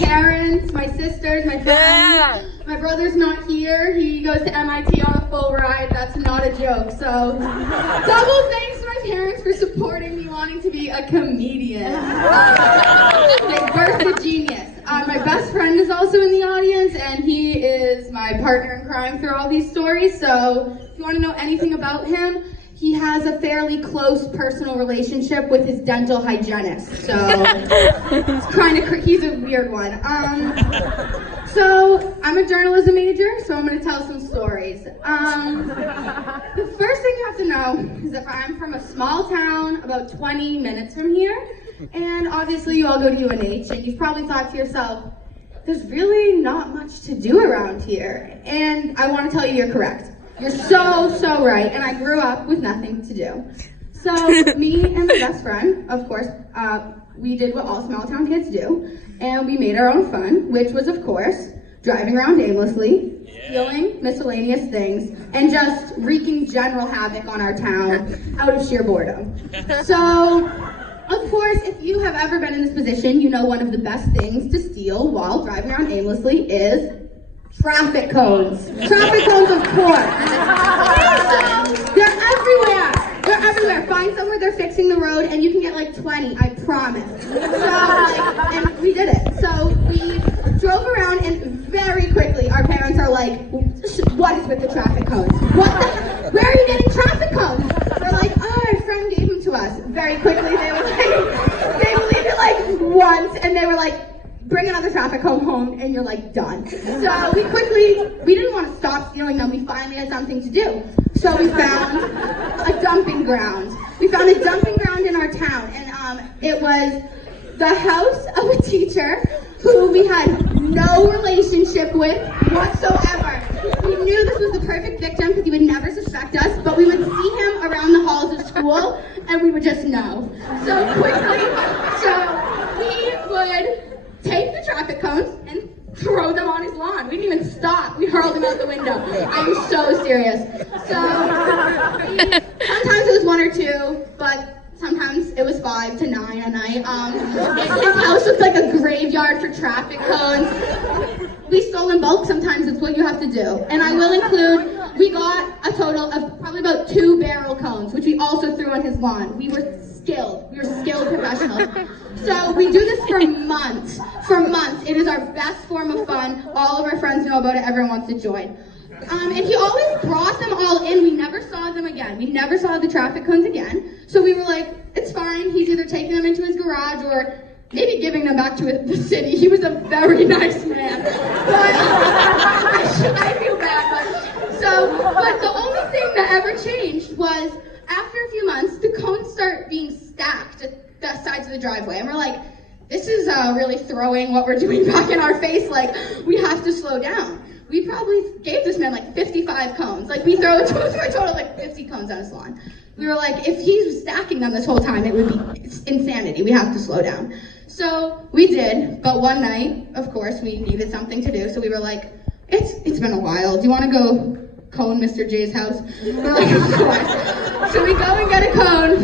parents, my sisters, my friends. My brother's not here. He goes to MIT on a full ride. That's not a joke. So, double thanks to my parents for supporting me wanting to be a comedian. They birthed a genius. My best friend is also in the audience, and he is my partner in crime through all these stories. So, if you want to know anything about him, he has a fairly close personal relationship with his dental hygienist. So, he's a weird one. So, I'm a journalism major, so I'm going to tell some stories. The first thing you have to know is that I'm from a small town about 20 minutes from here, and obviously you all go to UNH, and you've probably thought to yourself, there's really not much to do around here. And I want to tell you you're correct. You're so right, and I grew up with nothing to do. So, me and my best friend, of course, we did what all small town kids do, and we made our own fun, which was, of course, driving around aimlessly, stealing miscellaneous things, and just wreaking general havoc on our town out of sheer boredom. So, of course, if you have ever been in this position, you know one of the best things to steal while driving around aimlessly is traffic cones. Traffic cones, of course. They're everywhere. They're everywhere. Find somewhere they're fixing the road, and you can get like 20, I promise. So, and we did it. So we drove around, and very quickly, our parents are like, what is with the traffic cones? Where are you getting traffic cones? We're like, oh, our friend gave them to us. Very quickly, they were like, they believed it like once, and they were like, bring another traffic cone home, and you're like, done. So we didn't want to stop stealing them. We finally had something to do. So we found a dumping ground. We found a dumping ground in our town, and it was the house of a teacher who we had no relationship with whatsoever. We knew this was the perfect victim because he would never suspect us, but we would see him around the halls of school, and we would just know. So quickly, we would take the traffic cones and throw them on his lawn. We didn't even stop. We hurled them out the window. I'm so serious. So sometimes it was 1 or 2, but sometimes it was 5 to 9 a night. His house looked like a graveyard for traffic cones. We stole in bulk. Sometimes it's what you have to do. And I will include, we got a total of probably about 2 barrel cones, which we also threw on his lawn. We were skilled. We were skilled professionals. So we do this for months. For months. It is our best form of fun. All of our friends know about it. Everyone wants to join. And he always brought them all in. We never saw them again. We never saw the traffic cones again. So we were like, it's fine. He's either taking them into his garage or maybe giving them back to the city. He was a very nice man. But I feel bad. But the only thing that ever changed was after a few months, the cones start being stacked at the sides of the driveway. And we're like, this is really throwing what we're doing back in our face. Like, we have to slow down. We probably gave this man like 55 cones. Like, we throw a total of like 50 cones on his lawn. We were like, if he's stacking them this whole time, it would be insanity. We have to slow down. So we did, but one night, of course, we needed something to do. So we were like, it's been a while. Do you want to go cone Mr. J's house? We're like, of course. So we go and get a cone,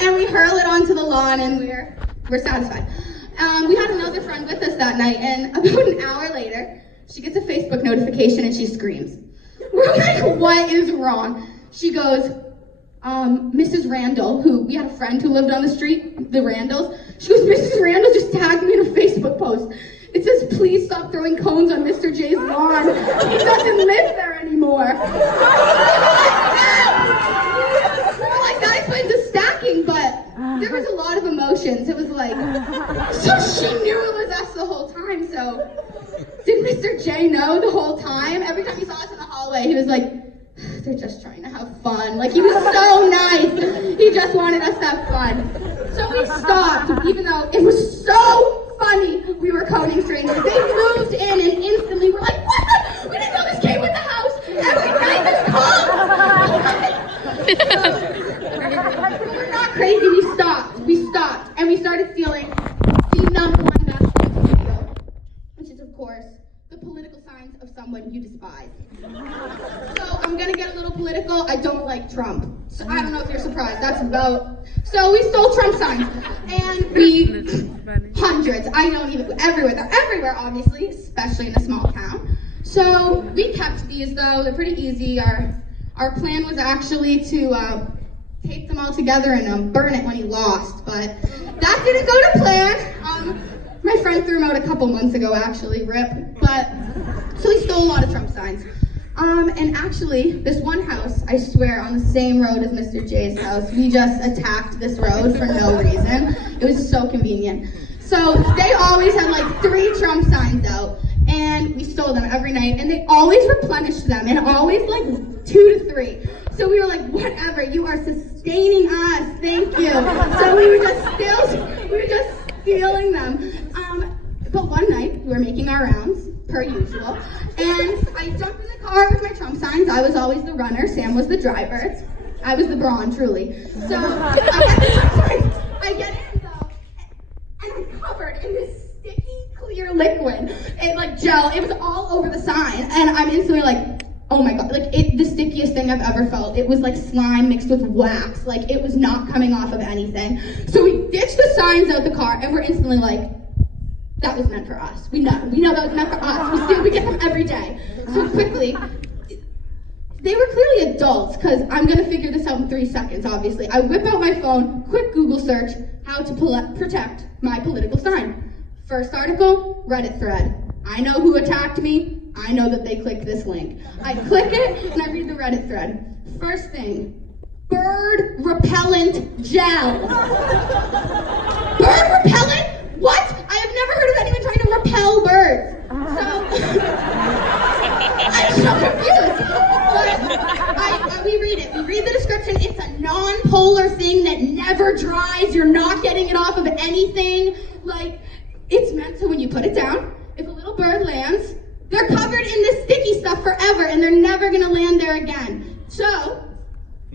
and we hurl it onto the lawn, and we're satisfied. We had another friend with us that night, and about an hour later, she gets a Facebook notification and she screams. We're like, what is wrong? She goes, Mrs. Randall, who, we had a friend who lived on the street, the Randalls. She goes, Mrs. Randall just tagged me in a Facebook post. It says, please stop throwing cones on Mr. J's lawn. He doesn't live there anymore. We're like, that explains the stacking, but there was a lot of emotions. It was like, so she knew it was us the whole time, so did Mr. J know the whole time? Every time he saw us in the hallway, he was like, they're just trying to have fun. Like, he was so nice. He just wanted us to have fun. So we stopped, even though it was so funny. We were coning strangers. They moved in and instantly were like, what the? We didn't know this came with the house. Every night this cold. We're not crazy. We stopped. And we started stealing the number one best thing to steal, which is, of course, the political signs of someone you despise. So I'm gonna get a little political. I don't like Trump. So I don't know if you're surprised. So we stole Trump signs. And hundreds, I don't even, everywhere. They're everywhere, obviously, especially in a small town. So we kept these though, they're pretty easy. Our plan was actually to tape them all together and burn it when he lost, but that didn't go to plan. My friend threw them out a couple months ago, actually, rip. But so we stole a lot of Trump signs. And actually, this one house, I swear, on the same road as Mr. J's house, we just attacked this road for no reason. It was so convenient. So they always had like 3 Trump signs out, and we stole them every night, and they always replenished them, and always like 2 to 3. So we were like, whatever, you are sustaining us, thank you. So we were just stealing them. But one night, we were making our rounds, per usual, and I jumped in the car with my Trump signs. I was always the runner, Sam was the driver. I was the brawn, truly. So I get in though, and I'm covered in this sticky, clear liquid. It like gel, it was all over the sign, and I'm instantly like, oh my God, like the stickiest thing I've ever felt. It was like slime mixed with wax, like it was not coming off of anything. So we ditched the signs out the car, and we're instantly like, that was meant for us. We know that was meant for us. We get them every day. So quickly, they were clearly adults, because I'm gonna figure this out in 3 seconds, obviously. I whip out my phone, quick Google search, how to protect my political sign. First article, Reddit thread. I know who attacked me. I know that they clicked this link. I click it, and I read the Reddit thread. First thing, bird repellent gel. Bird repellent? What? I have never heard of anyone trying to repel birds. So, I'm so confused. But we read it. We read the description. It's a non-polar thing that never dries. You're not getting it off of anything. Like, it's meant so when you put it down, if a little bird lands, they're covered in this sticky stuff forever, and they're never gonna land there again. So,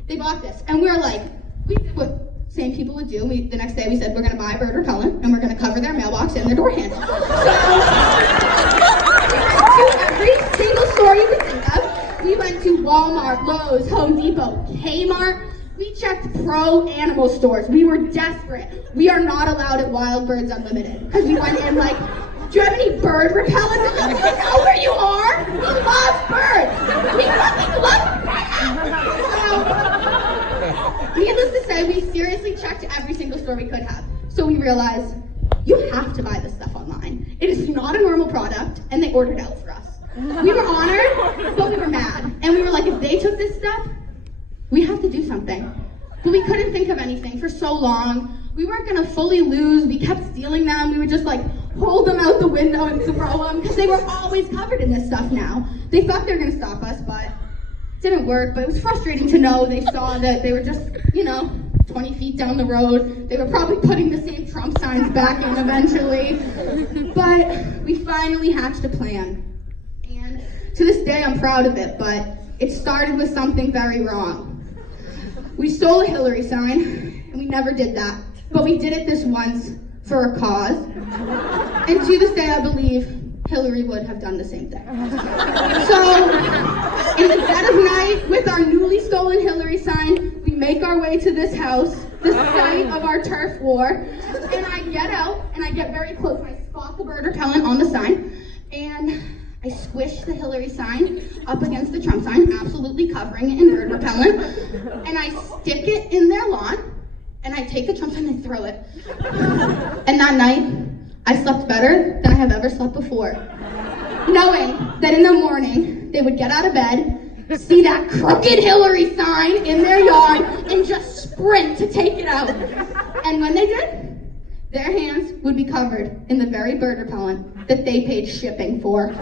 they bought this, and we're like, we did what same people would do. The next day we said, we're gonna buy bird repellent, and we're gonna cover their mailbox and their door handle. So, we went to every single store you could think of. We went to Walmart, Lowe's, Home Depot, Kmart. We checked pro animal stores. We were desperate. We are not allowed at Wild Birds Unlimited, because we went in like, do you have any bird repellent? We know where you are. We love birds. We love birds. Needless to say, we seriously checked every single store we could have. So we realized, you have to buy this stuff online. It is not a normal product, and they ordered out for us. We were honored, but we were mad. And we were like, if they took this stuff, we have to do something. But we couldn't think of anything for so long. We weren't gonna fully lose. We kept stealing them. We would just like hold them out the window and throw them, because they were always covered in this stuff now. They thought they were gonna stop us, but it didn't work. But it was frustrating to know they saw that they were just, 20 feet down the road. They were probably putting the same Trump signs back in eventually. But we finally hatched a plan. And to this day, I'm proud of it, but it started with something very wrong. We stole a Hillary sign, and we never did that. But we did it this once for a cause. And to this day, I believe Hillary would have done the same thing. So, in the dead of night, with our newly stolen Hillary sign, we make our way to this house, the site of our turf war, and I get out, and I get very close, and I spot the bird repellent on the sign, and I squish the Hillary sign up against the Trump sign, absolutely covering it in bird repellent, and I stick it in their lawn, and I take the Trump sign and throw it. And that night, I slept better than I have ever slept before, knowing that in the morning, they would get out of bed, see that crooked Hillary sign in their yard, and just sprint to take it out. And when they did, their hands would be covered in the very bird repellent that they paid shipping for.